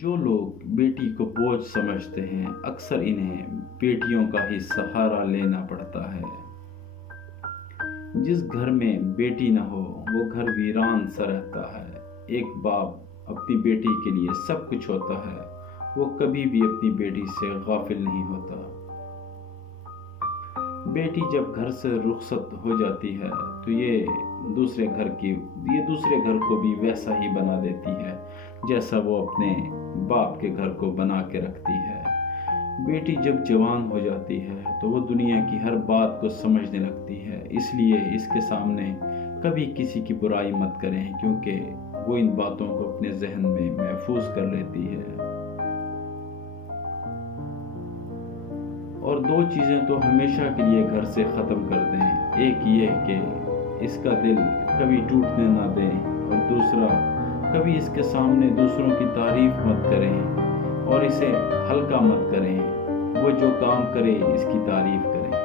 جو لوگ بیٹی کو بوجھ سمجھتے ہیں اکثر انہیں بیٹیوں کا ہی سہارا لینا پڑتا ہے۔ جس گھر میں بیٹی نہ ہو وہ گھر ویران سا رہتا ہے۔ ایک باپ اپنی بیٹی کے لیے سب کچھ ہوتا ہے، وہ کبھی بھی اپنی بیٹی سے غافل نہیں ہوتا۔ بیٹی جب گھر سے رخصت ہو جاتی ہے تو یہ دوسرے گھر کو بھی ویسا ہی بنا دیتی ہے جیسا وہ اپنے باپ کے گھر کو بنا کے رکھتی ہے۔ بیٹی جب جوان ہو جاتی ہے تو وہ دنیا کی ہر بات کو سمجھنے لگتی ہے، اس لیے اس کے سامنے کبھی کسی کی برائی مت کریں کیونکہ وہ ان باتوں کو اپنے ذہن میں محفوظ کر لیتی ہے۔ اور دو چیزیں تو ہمیشہ کے لیے گھر سے ختم کر دیں، ایک یہ کہ اس کا دل کبھی ٹوٹنے نہ دیں، اور دوسرا کبھی اس کے سامنے دوسروں کی تعریف مت کریں اور اسے ہلکا مت کریں۔ وہ جو کام کرے اس کی تعریف کریں۔